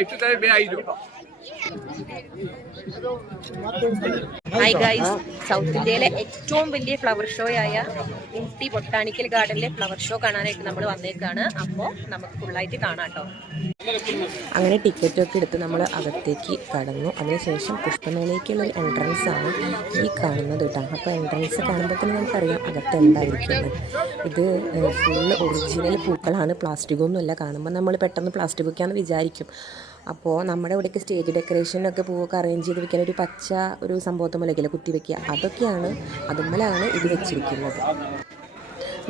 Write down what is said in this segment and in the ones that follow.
একটু তাই বেআইলো hi guys south ഇന്ത്യയിലെ ഏറ്റവും വലിയ ഫ്ലവർ ഷോ ആയ ഊട്ടി ബൊട്ടാണിക്കൽ ഗാർഡനിലെ ഫ്ലവർ ഷോ കാണാനായിട്ട് നമ്മൾ വന്നേക്കാണ്. അപ്പോൾ നമുക്ക് ഫുള്ളായിട്ട് കാണാം കേട്ടോ അങ്ങനെ ടിക്കറ്റൊക്കെ എടുത്ത് നമ്മൾ അകത്തേക്ക് കടന്നു. അതിനുശേഷം പുഷ്പമേളയ്ക്കുള്ള ഒരു എൻട്രൻസ് ആണ് ഈ കാണുന്നത് കേട്ടോ അപ്പോൾ എൻട്രൻസ് കാണുമ്പോൾ തന്നെ നമുക്കറിയാം അകത്ത് എന്തായിരിക്കും ഇത് ഫുള്ള് ഒറിജിനൽ പൂക്കളാണ്. പ്ലാസ്റ്റിക്കൊന്നുമല്ല കാണുമ്പോൾ നമ്മൾ പെട്ടെന്ന് പ്ലാസ്റ്റിക് ഒക്കെയാണെന്ന് വിചാരിക്കും. അപ്പോൾ നമ്മുടെ ഇവിടേക്ക് സ്റ്റേജ് ഡെക്കറേഷനൊക്കെ പൂവൊക്കെ അറേഞ്ച് ചെയ്ത് വെക്കാൻ ഒരു പച്ച ഒരു സംഭവത്തുമ്മലൊക്കെയല്ലേ കുത്തി വെക്കുക. അതൊക്കെയാണ് അതുമ്മലാണ് ഇത് വെച്ചിരിക്കുന്നത്.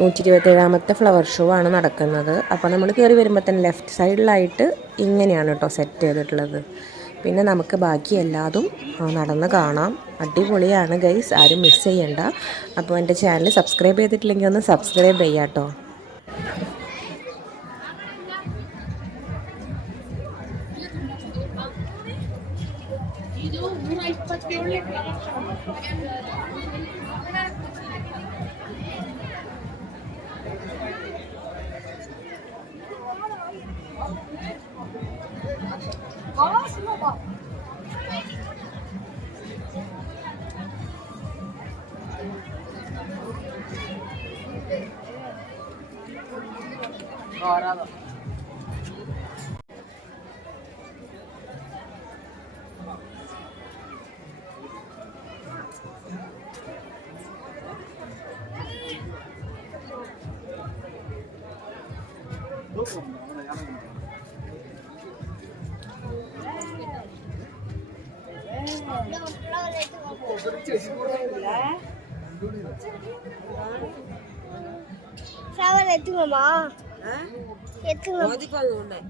നൂറ്റി ഇരുപത്തേഴാമത്തെ ഫ്ലവർ ഷോ ആണ് നടക്കുന്നത്. അപ്പോൾ നമ്മൾ കയറി വരുമ്പോൾ തന്നെ ലെഫ്റ്റ് സൈഡിലായിട്ട് ഇങ്ങനെയാണ് കേട്ടോ സെറ്റ് ചെയ്തിട്ടുള്ളത്. പിന്നെ നമുക്ക് ബാക്കി എല്ലാതും നടന്ന് കാണാം. അടിപൊളിയാണ് ഗൈസ് ആരും മിസ് ചെയ്യണ്ട. അപ്പോൾ എന്റെ ചാനൽ സബ്സ്ക്രൈബ് ചെയ്തിട്ടില്ലെങ്കിൽ ഒന്ന് സബ്സ്ക്രൈബ് ചെയ്യാം കേട്ടോ Baba şuna சாவல் எத்துங்கம்மா எத்துங்க ஒன்று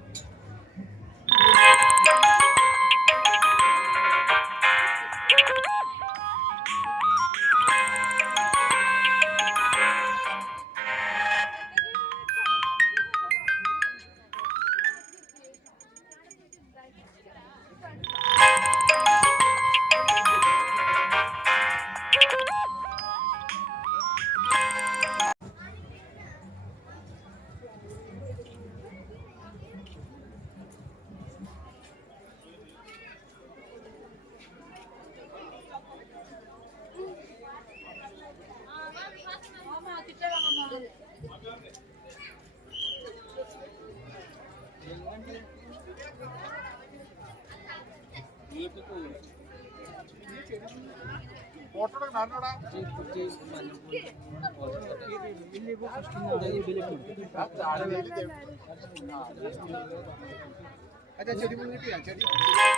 अच्छा चेरी बोल रही है Cherry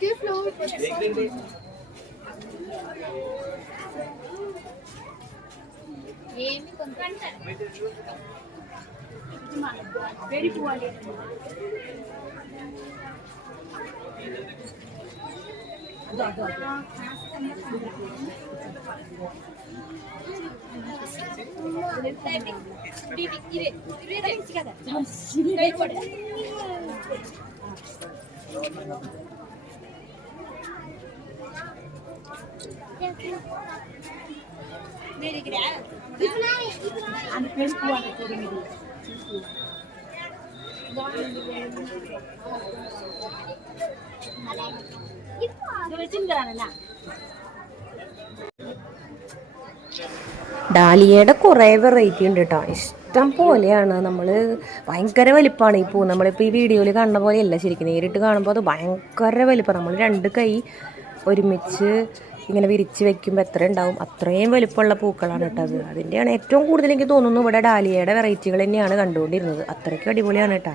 ¿Qué flor? ¿Qué es lo que ഡാലിയയുടെ കുറേ വെറൈറ്റി ഉണ്ട് കേട്ടോ ഇഷ്ടം പോലെയാണ്. നമ്മൾ ഭയങ്കര വലിപ്പമാണ് ഈ പൂ. നമ്മളിപ്പോൾ ഈ വീഡിയോയിൽ കാണുന്ന പോലെയല്ല ശരിക്കും. നേരിട്ട് കാണുമ്പോൾ അത് ഭയങ്കര വലിപ്പം. നമ്മൾ രണ്ട് കൈ ഒരുമിച്ച് ഇങ്ങനെ വിരിച്ച് വെക്കുമ്പോൾ എത്ര ഉണ്ടാവും? അത്രയും വലിപ്പമുള്ള പൂക്കളാണ് കേട്ടത് അത്. അതിന്റെയാണ് ഏറ്റവും കൂടുതൽ എനിക്ക് തോന്നുന്നു ഇവിടെ ഡാലിയയുടെ വെറൈറ്റികൾ തന്നെയാണ് കണ്ടുകൊണ്ടിരുന്നത്. അത്രയ്ക്കും അടിപൊളിയാണ് കേട്ടോ.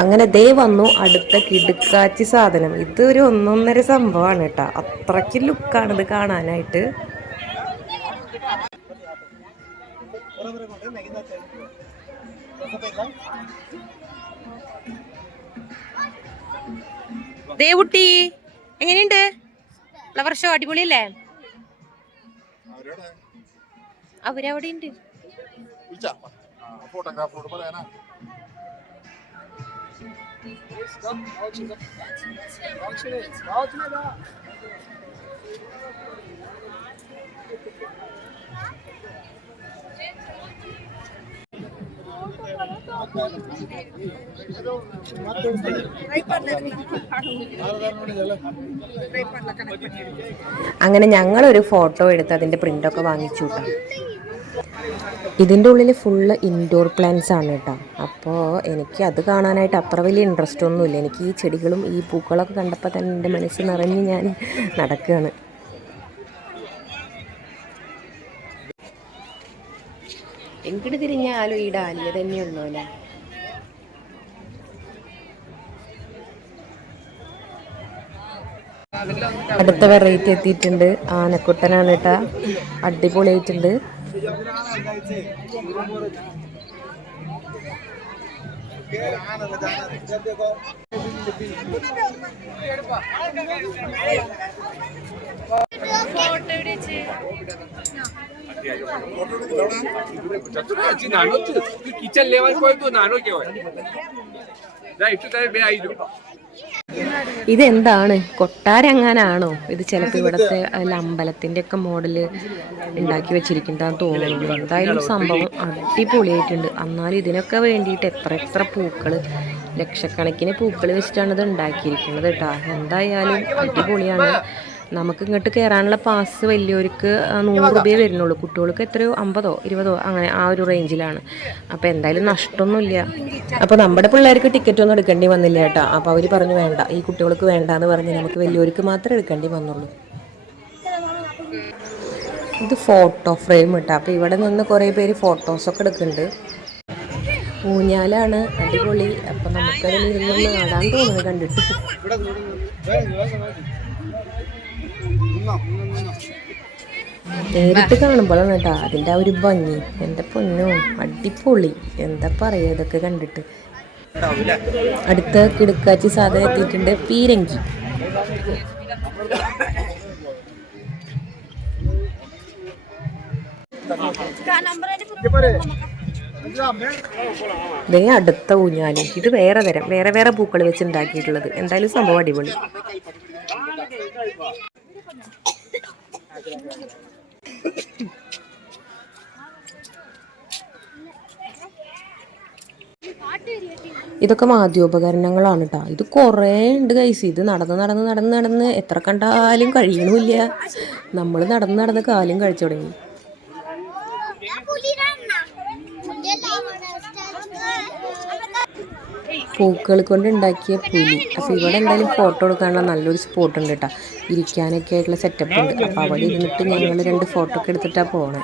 അങ്ങനെ ദേ വന്നു അടുത്ത കിടുക്കാച്ചി സാധനം. ഇത് ഒരു ഒന്നൊന്നര സംഭവമാണ് കേട്ടോ. അത്രയ്ക്ക് ലുക്കാണ് ഇത് കാണാനായിട്ട്. ദേവുട്ടി എങ്ങനെയുണ്ട്? ഫ്ലവർ ഷോ അടിപൊളിയല്ലേ? അവരവിടെ ഉണ്ട് ഫോട്ടോഗ്രാഫറോട് പറയാനാ. അങ്ങനെ ഞങ്ങളൊരു ഫോട്ടോ എടുത്ത് അതിന്റെ പ്രിന്റൊക്കെ വാങ്ങിച്ചു കേട്ടോ. ഇതിന്റെ ഉള്ളിൽ ഫുള്ള് ഇൻഡോർ പ്ലാന്റ്സ് ആണ് കേട്ടോ അപ്പോൾ എനിക്ക് അത് കാണാനായിട്ട് അത്ര വലിയ ഇൻട്രസ്റ്റ് ഒന്നുമില്ല. എനിക്ക് ഈ ചെടികളും ഈ പൂക്കളൊക്കെ കണ്ടപ്പോൾ തന്നെ എന്റെ മനസ്സ് നിറഞ്ഞ് ഞാൻ നടക്കുകയാണ് എങ്ങോട്ട് തിരിഞ്ഞാലും ഈ ഡാലിയ തന്നെയുള്ളൂ അല്ലേ? അടുത്ത വെറൈറ്റി എത്തിയിട്ടുണ്ട്. ആനക്കുട്ടനാണ് കേട്ടാ അടിപൊളിയായിട്ടുണ്ട്. નાનો કિચન લેવાનું હોય તો નાનો કેવાય એટલું તારે બે આવી જાવ ഇതെന്താണ്? കൊട്ടാരങ്ങാനാണോ? ഇത് ചിലപ്പോൾ ഇവിടുത്തെ അമ്പലത്തിന്റെ അമ്പലത്തിന്റെ ഒക്കെ മോഡൽ ഉണ്ടാക്കി വെച്ചിരിക്കുന്നതാന്ന് തോന്നുന്നു. എന്തായാലും സംഭവം അടിപൊളിയായിട്ടുണ്ട്. എന്നാലും ഇതിനൊക്കെ വേണ്ടിയിട്ട് എത്ര എത്ര പൂക്കൾ ലക്ഷക്കണക്കിന് പൂക്കൾ വെച്ചിട്ടാണ് ഇത് ഉണ്ടാക്കിയിരിക്കുന്നത് കേട്ടോ. എന്തായാലും അടിപൊളിയാണ്. നമുക്ക് ഇങ്ങോട്ട് കയറാനുള്ള പാസ് വലിയവർക്ക് നൂറ് രൂപയെ വരുന്നുള്ളൂ. കുട്ടികൾക്ക് എത്രയോ? അമ്പതോ ഇരുപതോ അങ്ങനെ ആ ഒരു റേഞ്ചിലാണ് അപ്പോൾ എന്തായാലും നഷ്ടമൊന്നുമില്ല. അപ്പോൾ നമ്മുടെ പിള്ളേർക്ക് ടിക്കറ്റ് ഒന്നും എടുക്കേണ്ടി വന്നില്ല കേട്ടോ. അപ്പോൾ അവർ പറഞ്ഞു വേണ്ട ഈ കുട്ടികൾക്ക് വേണ്ട എന്ന് പറഞ്ഞ് നമുക്ക് വലിയവർക്ക് മാത്രമേ എടുക്കേണ്ടി വന്നുള്ളൂ. ഇത് ഫോട്ടോ ഫ്രെയിം കേട്ടോ അപ്പോൾ ഇവിടെ നിന്ന് കുറേ പേര് ഫോട്ടോസൊക്കെ എടുക്കുന്നുണ്ട്. ഊഞ്ഞാലാണ് അടിപൊളി. അപ്പം നമുക്കതിൽ ഇരുന്നൊന്ന് ആടാൻ തോന്നുന്നു കണ്ടിട്ട്. നേരിട്ട് കാണുമ്പോഴാണ് കേട്ടോ അതിന്റെ ഒരു ഭംഗി. എന്റെ പൊന്നോ അടിപൊളി. എന്താ പറയുക ഇതൊക്കെ കണ്ടിട്ട്? അടുത്ത കിടക്കാച്ചി സാധനം എത്തിയിട്ടുണ്ട് പീരങ്കി. ദേ അടുത്ത ഊഞ്ഞാൽ. ഇത് വേറെ തരം വേറെ വേറെ പൂക്കൾ വെച്ച് ഉണ്ടാക്കിയിട്ടുള്ളത്. എന്തായാലും സംഭവം അടിപൊളി. ഇതൊക്കെ വാദ്യോപകരണങ്ങളാണ് കേട്ടോ ഇത് കുറേ ഉണ്ട് കൈസ് ഇത് നടന്ന് നടന്ന് നടന്ന് നടന്ന് എത്ര കണ്ടാലും കഴിയണമില്ല നമ്മൾ നടന്ന് നടന്ന് കാലും കഴിച്ചു തുടങ്ങി. പൂക്കൾ കൊണ്ട് ഉണ്ടാക്കിയ പുലി. അപ്പോൾ ഇവിടെ എന്തായാലും ഫോട്ടോ എടുക്കാനുള്ള നല്ലൊരു സ്പോട്ട് ഉണ്ട് കേട്ടോ ഇരിക്കാനൊക്കെ ആയിട്ടുള്ള സെറ്റപ്പ് ഉണ്ട്. അപ്പോൾ അവിടെ ഇരുന്നിട്ട് ഞങ്ങൾ രണ്ട് ഫോട്ടോ ഒക്കെ എടുത്തിട്ടാണ് പോണേ.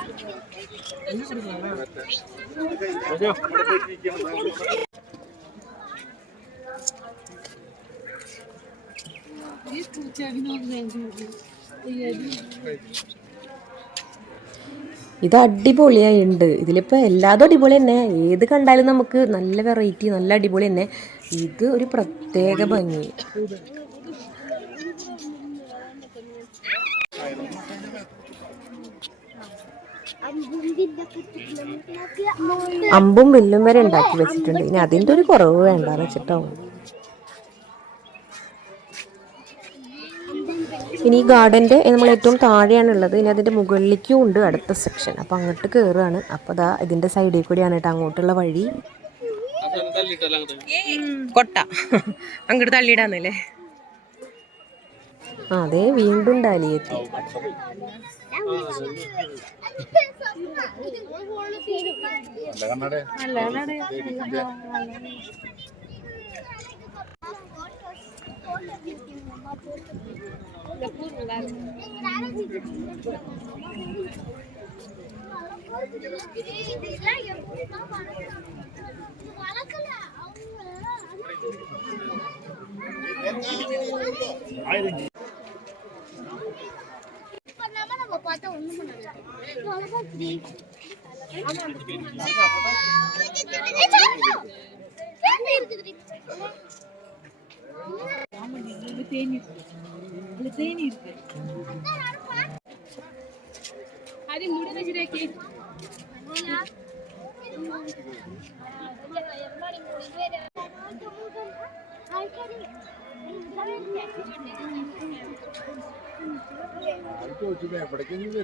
ഇത് അടിപൊളിയായി അടിപൊളിയായിട്ടുണ്ട് ഇതിലിപ്പോൾ എല്ലാതും അടിപൊളി തന്നെ. ഏത് കണ്ടാലും നമുക്ക് നല്ല വെറൈറ്റി നല്ല അടിപൊളി തന്നെ. ഇത് ഒരു പ്രത്യേക ഭംഗി. അമ്പും വില്ലും വരെ ഉണ്ടാക്കി വെച്ചിട്ടുണ്ട്. ഇനി അതിന്റെ ഒരു കുറവ് വേണ്ടെന്ന് വെച്ചിട്ടോ ഇനി ഈ ഗാർഡന്റെ നമ്മൾ ഏറ്റവും താഴെയാണ് ഉള്ളത് ഇനി അതിന്റെ മുകളിലേക്കും ഉണ്ട് അടുത്ത സെക്ഷൻ. അപ്പോൾ അങ്ങോട്ട് കയറുകയാണ്. അപ്പോൾ ദാ ഇതിന്റെ സൈഡിൽ കൂടിയാണ് കേട്ടോ. അങ്ങോട്ടുള്ള വഴി. കൊട്ട. അങ്ങോട്ട് തള്ളിയിടാന്നല്ലേ? ആ അതെ വീണ്ടും ഡാലിയെത്തി நம்ம பார்த்தா ஒண்ணும் பண்ணல ஆமாம் இவ்வளவு தேனி இருக்கு இவ்வளவு தேனி இருக்கு அது முடிஞ்சிடே கேக் പഠിക്കുന്നത് പഠിക്കുന്നത്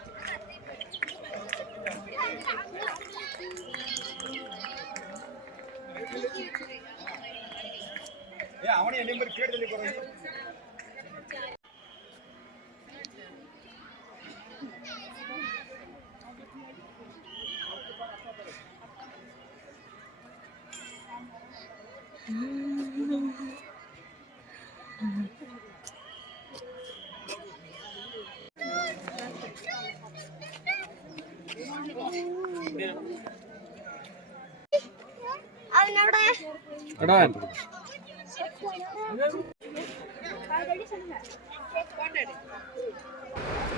ಅವನಿಗೆ ನಿಮ್ಮಲ್ಲಿ ಕೇಳಿದಲ್ಲಿ ಬರೋದು അവനവിടെ എടാ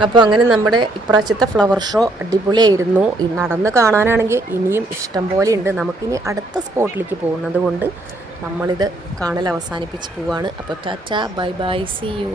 അപ്പോൾ അങ്ങനെ നമ്മുടെ ഇപ്രാവശ്യത്തെ ഫ്ലവർ ഷോ അടിപൊളിയായിരുന്നു. നടന്ന് കാണാനാണെങ്കിൽ ഇനിയും ഇഷ്ടം പോലെ ഉണ്ട്. നമുക്കിനി അടുത്ത സ്പോട്ടിലേക്ക് പോകുന്നത് കൊണ്ട് നമ്മളിത് കാണൽ അവസാനിപ്പിച്ച് പോവാണ്. അപ്പോൾ tata bye bye see you